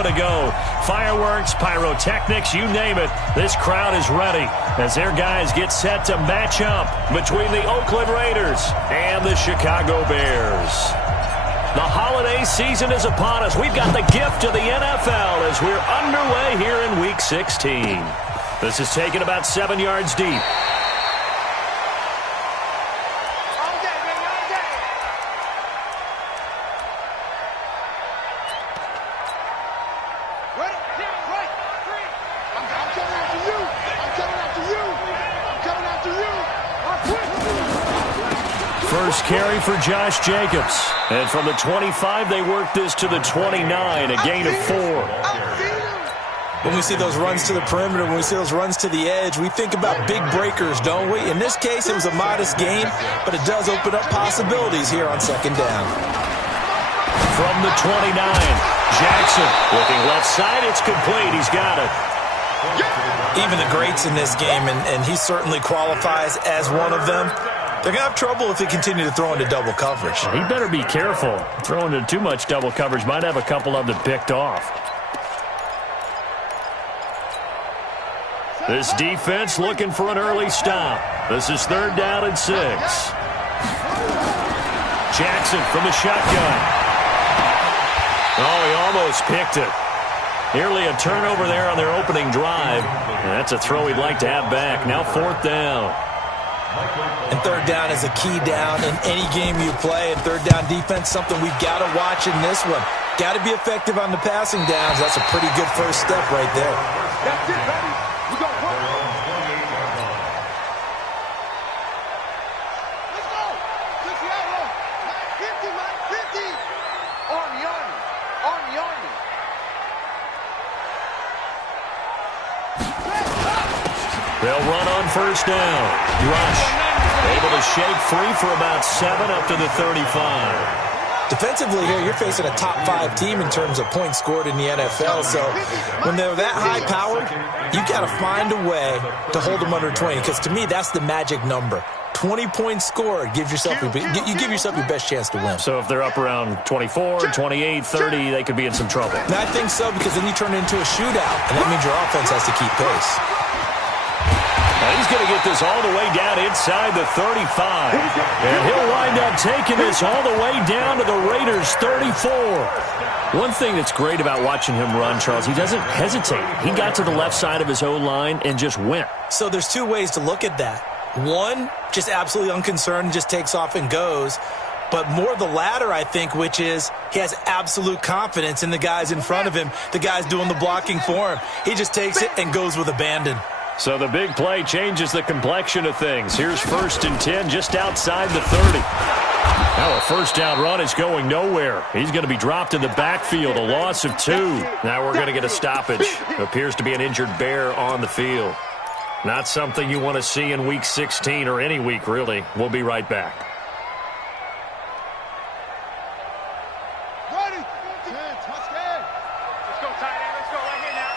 moment ago. Fireworks, pyrotechnics, you name it. This crowd is ready as their guys get set to match up between the Oakland Raiders and the Chicago Bears. The holiday season is upon us. We've got the gift of the NFL as we're underway here in Week 16. This is taken about 7 yards deep. First carry for Josh Jacobs. And from the 25, they work this to the 29, a gain of 4. When we see those runs to the perimeter, when we see those runs to the edge, we think about big breakers, don't we? In this case, it was a modest gain, but it does open up possibilities here on second down. From the 29, Jackson looking left side. It's complete. He's got it. Even the greats in this game, and he certainly qualifies as one of them, they're going to have trouble if they continue to throw into double coverage. He better be careful. Throwing into too much double coverage might have a couple of them picked off. This defense looking for an early stop. This is 3rd down and 6. Jackson from the shotgun. Oh, he almost picked it. Nearly a turnover there on their opening drive. And that's a throw he'd like to have back. Now 4th down. And 3rd down is a key down in any game you play. And 3rd down defense, something we've got to watch in this one. Got to be effective on the passing downs. That's a pretty good first step right there. That's it, baby. We go. Let's go. 50. Army. They'll run on 1st down. Rush able to shake free for about 7 up to the 35. Defensively here, you're facing a top 5 team in terms of points scored in the NFL. So when they're that high powered, you got to find a way to hold them under 20. Because to me, that's the magic number. 20 points scored gives yourself you give yourself your best chance to win. So if they're up around 24, 28, 30, they could be in some trouble. And I think so, because then you turn it into a shootout, and that means your offense has to keep pace. Now he's going to get this all the way down inside the 35. And he'll wind up taking this all the way down to the Raiders' 34. One thing that's great about watching him run, Charles, he doesn't hesitate. He got to the left side of his O-line and just went. So there's 2 ways to look at that. One, just absolutely unconcerned, just takes off and goes. But more the latter, I think, which is he has absolute confidence in the guys in front of him, the guys doing the blocking for him. He just takes it and goes with abandon. So the big play changes the complexion of things. Here's 1st and 10 just outside the 30. Now a 1st down run is going nowhere. He's going to be dropped in the backfield, a loss of 2. Now we're going to get a stoppage. Appears to be an injured Bear on the field. Not something you want to see in Week 16 or any week, really. We'll be right back. Ready. Let's go, tight end. Let's go right here now.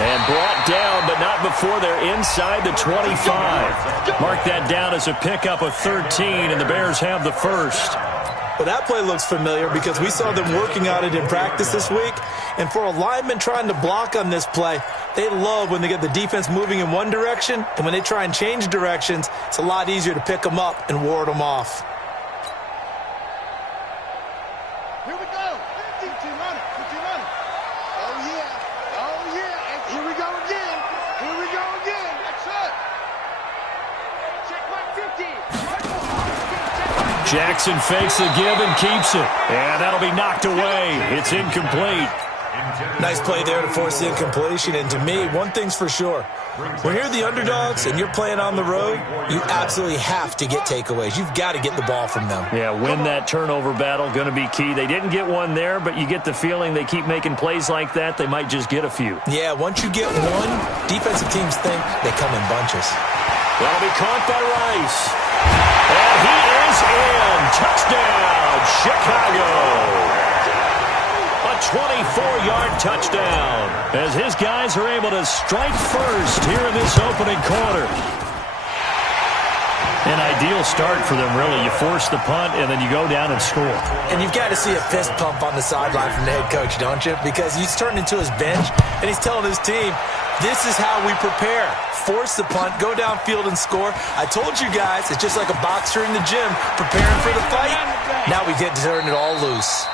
And brought down, but not before they're inside the 25. Mark that down as a pickup of 13, and the Bears have the 1st. Well, that play looks familiar because we saw them working on it in practice this week. And for a lineman trying to block on this play, they love when they get the defense moving in one direction. And when they try and change directions, it's a lot easier to pick them up and ward them off. Here we go. 50, 200. Oh, yeah. And here we go again. That's it. Check my 50. Jackson fakes the give and keeps it. And that'll be knocked away. It's incomplete. Nice play there to force the incompletion. And to me, one thing's for sure. When you're the underdogs and you're playing on the road, you absolutely have to get takeaways. You've got to get the ball from them. Yeah, win that turnover battle, going to be key. They didn't get one there, but you get the feeling they keep making plays like that, they might just get a few. Yeah, once you get one, defensive teams think they come in bunches. That'll be caught by Rice. And he is in. Touchdown, Chicago. A 24-yard touchdown as his guys are able to strike first here in this opening quarter. An ideal start for them, really. You force the punt, and then you go down and score. And you've got to see a fist pump on the sideline from the head coach, don't you? Because he's turned into his bench, and he's telling his team, this is how we prepare. Force the punt, go downfield and score. I told you guys, it's just like a boxer in the gym preparing for the fight. Now we get to turn it all loose.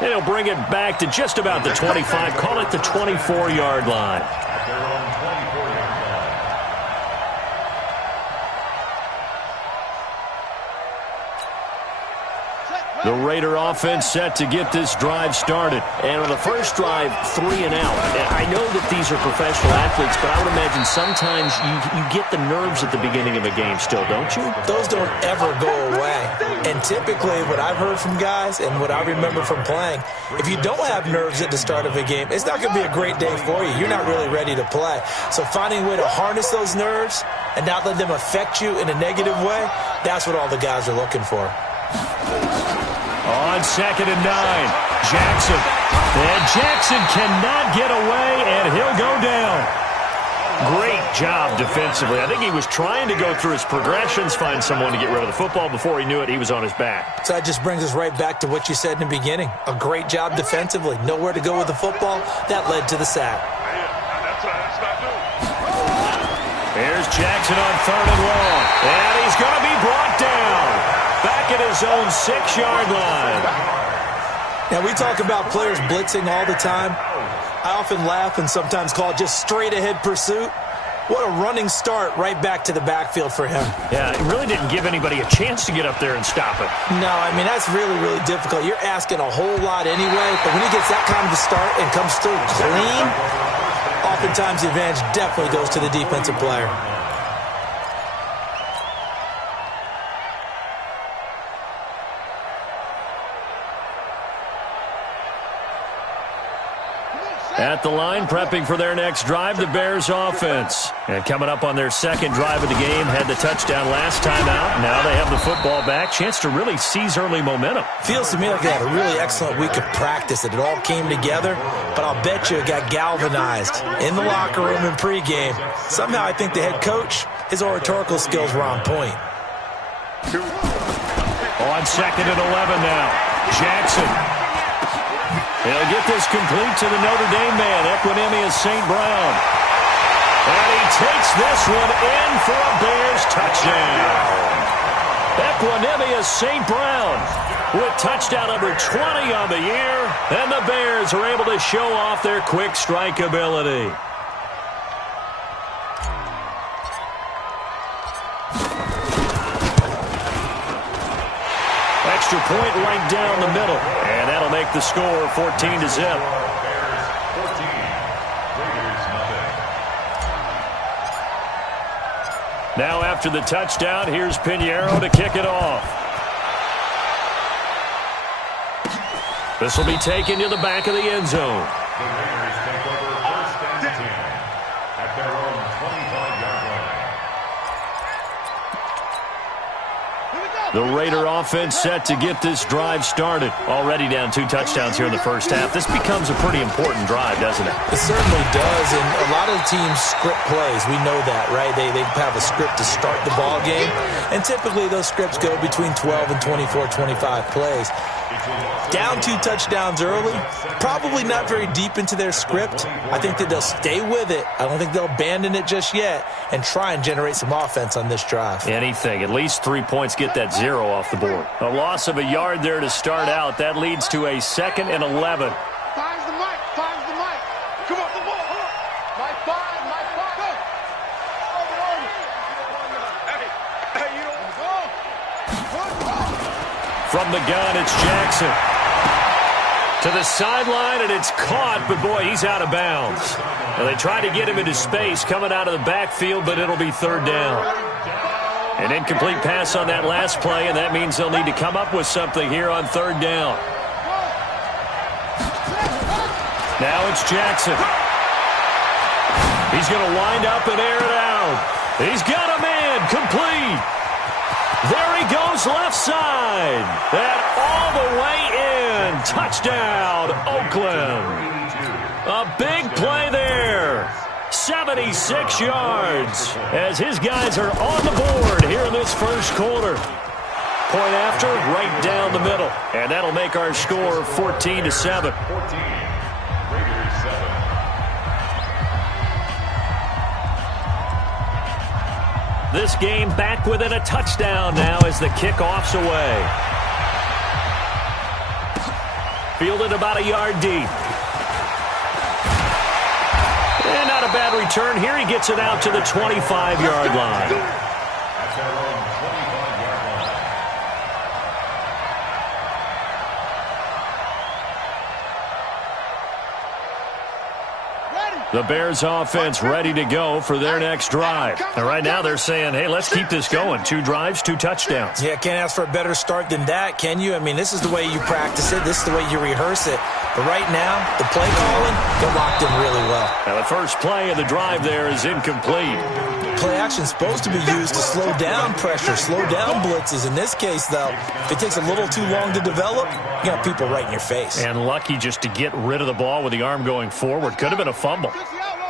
And he'll bring it back to just about the 25. Call it the 24-yard line. The Raider offense set to get this drive started. And on the first drive, 3 and out. I know that these are professional athletes, but I would imagine sometimes you get the nerves at the beginning of a game still, don't you? Those don't ever go away. And typically what I've heard from guys and what I remember from playing, if you don't have nerves at the start of a game, it's not going to be a great day for you. You're not really ready to play. So finding a way to harness those nerves and not let them affect you in a negative way, that's what all the guys are looking for. On 2nd and 9, Jackson. And Jackson cannot get away, and he'll go down. Great job defensively. I think he was trying to go through his progressions, find someone to get rid of the football. Before he knew it, he was on his back. So that just brings us right back to what you said in the beginning. A great job defensively. Nowhere to go with the football. That led to the sack. Here's Jackson on 3rd and long. And he's going to be brought down. Back at his own 6-yard line. Now, we talk about players blitzing all the time. I often laugh and sometimes call it just straight-ahead pursuit. What a running start right back to the backfield for him. Yeah, it really didn't give anybody a chance to get up there and stop it. No, I mean, that's really, really difficult. You're asking a whole lot anyway, but when he gets that kind of a start and comes through clean, oftentimes the advantage definitely goes to the defensive player. At the line, prepping for their next drive, the Bears offense. And coming up on their second drive of the game, had the touchdown last time out. Now they have the football back. Chance to really seize early momentum. Feels to me like they had a really excellent week of practice, that it all came together. But I'll bet you it got galvanized in the locker room in pregame. Somehow I think the head coach, his oratorical skills were on point. On 2nd and 11 now, Jackson. He'll get this complete to the Notre Dame man, Equinemius St. Brown. And he takes this one in for a Bears touchdown. Equinemius St. Brown with touchdown number 20 on the year. And the Bears are able to show off their quick strike ability. Extra point right down the middle. And that'll make the score 14-0. Now after the touchdown, here's Pinheiro to kick it off. This will be taken to the back of the end zone. The Bears take over 1st and 10 at their own 25-yard line. The Raider offense set to get this drive started. Already down 2 touchdowns here in the first half. This becomes a pretty important drive, doesn't it? It certainly does, and a lot of the teams script plays. We know that, right? They have a script to start the ball game, and typically those scripts go between 12 and 24, 25 plays. Down 2 touchdowns early, probably not very deep into their script. I think that they'll stay with it. I don't think they'll abandon it just yet and try and generate some offense on this drive. Anything. At least 3 points, get that 0 off the board. A loss of a yard there to start out. That leads to a 2nd and 11. Finds the mic. Finds the mic. Come on, come on. My 5. Hey, you don't go. From the gun, it's Jackson. To the sideline, and it's caught, but boy, he's out of bounds. Well, they tried to get him into space coming out of the backfield, but it'll be 3rd down. An incomplete pass on that last play, and that means they'll need to come up with something here on 3rd down. Now it's Jackson. He's going to wind up and air it out. He's got a man, complete. There he goes, left side. And all the way in. Touchdown, Oakland. A big play there. 7 76 yards as his guys are on the board here in this first quarter. Point after, right down the middle. And that'll make our score 14-7. 14, Raiders 7. This game back within a touchdown now as the kickoff's away. Fielded about a yard deep. And not a bad return here. He gets it out to the 25-yard line. At their own 25-yard line. The Bears offense ready to go for their next drive. And right now they're saying, hey, let's keep this going. 2 drives, 2 touchdowns. Yeah, can't ask for a better start than that, can you? I mean, this is the way you practice it. This is the way you rehearse it. But right now, the play calling, they're locked in really well. Now the first play of the drive there is incomplete. Play action is supposed to be used to slow down pressure, slow down blitzes. In this case, though, if it takes a little too long to develop, you got people right in your face. And lucky just to get rid of the ball with the arm going forward. Could have been a fumble.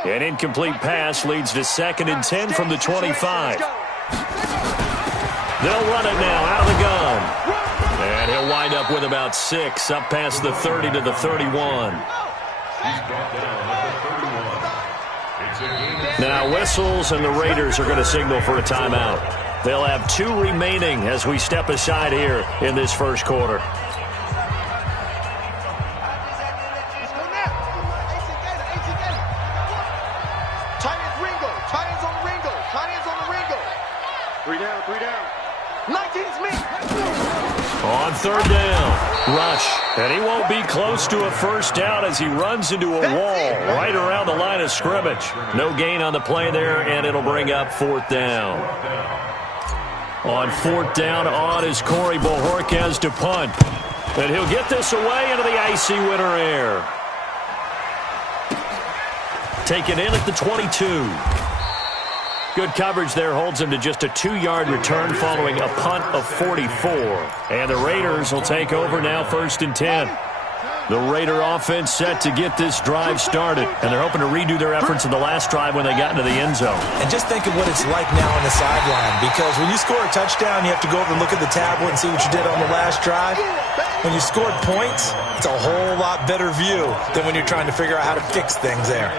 An incomplete pass leads to 2nd and 10 from the 25. They'll run it now out of the gun. And he'll wind up with about 6, up past the 30 to the 31. He's brought down at the 31. It's a gain of Now whistles, and the Raiders are going to signal for a timeout. They'll have 2 remaining as we step aside here in this first quarter. On 3rd down, rush. And he won't be close to a first down as he runs into a wall right around the line of scrimmage. No gain on the play there, and it'll bring up 4th down. On 4th down, on is Corey Bojorquez to punt. And he'll get this away into the icy winter air. Taken in at the 22. Good coverage there holds him to just a 2-yard return following a punt of 44. And the Raiders will take over now 1st and 10. The Raider offense set to get this drive started. And they're hoping to redo their efforts in the last drive when they got into the end zone. And just think of what it's like now on the sideline. Because when you score a touchdown, you have to go over and look at the tablet and see what you did on the last drive. When you scored points, it's a whole lot better view than when you're trying to figure out how to fix things there.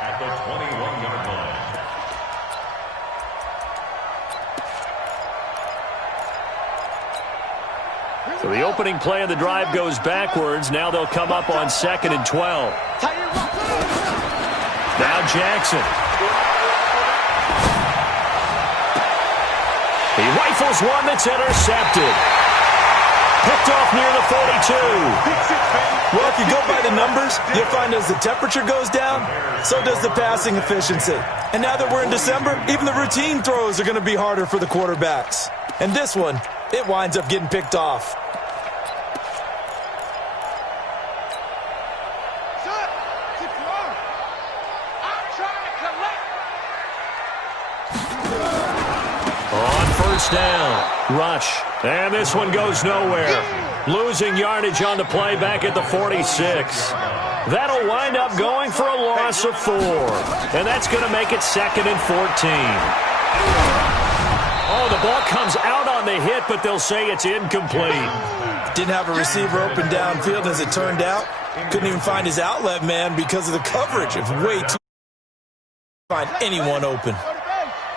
at the 21-yard line. So the opening play of the drive goes backwards. Now they'll come up on 2nd and 12. Now Jackson. He rifles one that's intercepted. Picked off near the 42. Well, if you go by the numbers, you'll find as the temperature goes down, so does the passing efficiency. And now that we're in December, even the routine throws are going to be harder for the quarterbacks. And this one, it winds up getting picked off. On first down, rush. And this one goes nowhere. Losing yardage on the play back at the 46. That'll wind up going for a loss of 4. And that's going to make it 2nd and 14. Oh, the ball comes out on the hit, but they'll say it's incomplete. Didn't have a receiver open downfield as it turned out. Couldn't even find his outlet man because of the coverage. It's way too find anyone open.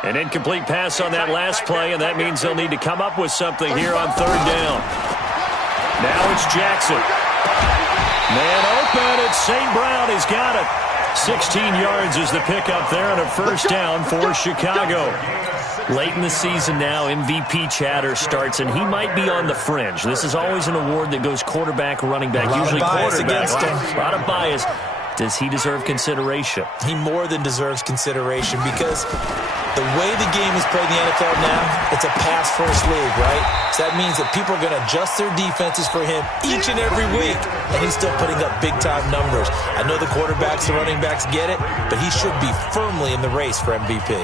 An incomplete pass on that last play, and that means they'll need to come up with something here on 3rd down. Now it's Jackson. Man open, it's St. Brown. He's got it. 16 yards is the pickup there on a first down for Chicago. Late in the season now, MVP chatter starts, and he might be on the fringe. This is always an award that goes quarterback, running back, usually quarterback. A lot of bias. Does he deserve consideration? He more than deserves consideration because the way the game is played in the NFL now, it's a pass-first league, right? So that means that people are going to adjust their defenses for him each and every week, and he's still putting up big-time numbers. I know the quarterbacks, the running backs get it, but he should be firmly in the race for MVP.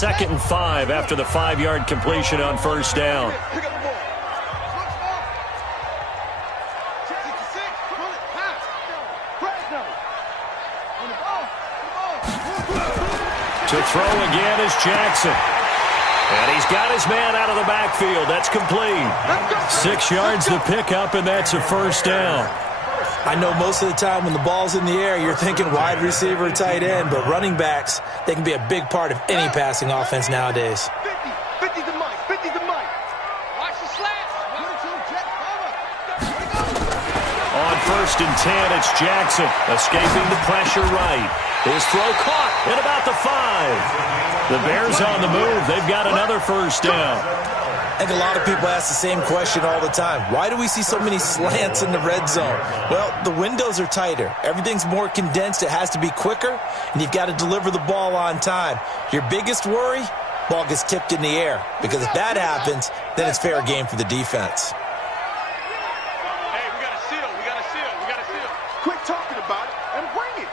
2nd and 5 after the 5-yard completion on first down. Pick up the ball. To throw again is Jackson. And he's got his man out of the backfield. That's complete. 6 yards to pick up, and that's a first down. I know most of the time when the ball's in the air, you're thinking wide receiver, tight end, but running backs, they can be a big part of any passing offense nowadays. 50 to Mike. 50 to Mike. Watch the slants. On 1st and 10, it's Jackson escaping the pressure right. His throw caught at about the 5. The Bears on the move. They've got another first down. I think a lot of people ask the same question all the time. Why do we see so many slants in the red zone? Well, the windows are tighter. Everything's more condensed. It has to be quicker, and you've got to deliver the ball on time. Your biggest worry? Ball gets tipped in the air. Because if that happens, then it's fair game for the defense. Hey, we got to seal. We got to seal. We got to seal. Quit talking about it and bring it.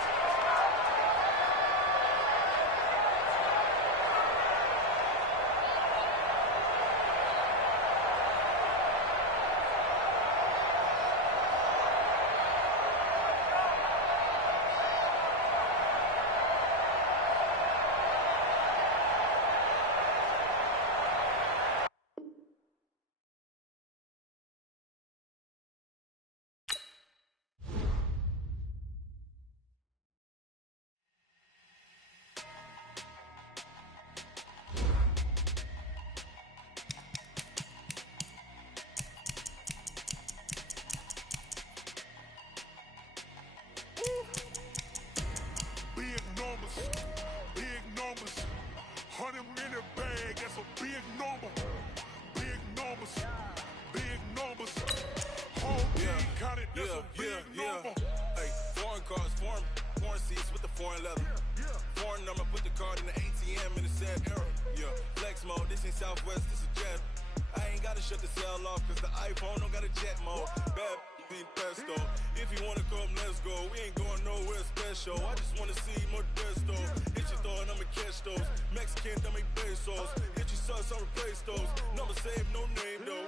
Big numbers. 100-minute bag, that's a big number. Big numbers. Big numbers. Whole team counted, that's a big number. Hey, foreign cars, foreign seats with the foreign leather. Foreign number, put the card in the ATM in the sad era. Yeah, flex mode, this ain't Southwest, this is jet. I ain't gotta shut the cell off, cause the iPhone don't got a jet mode. Bad pesto. If you wanna come, let's go. We ain't going nowhere special. I just wanna see more desto. Hit your throw and I'ma catch those. Mexican, don't make pesos. Hit your sus, I'll replace those. Number save, no name though.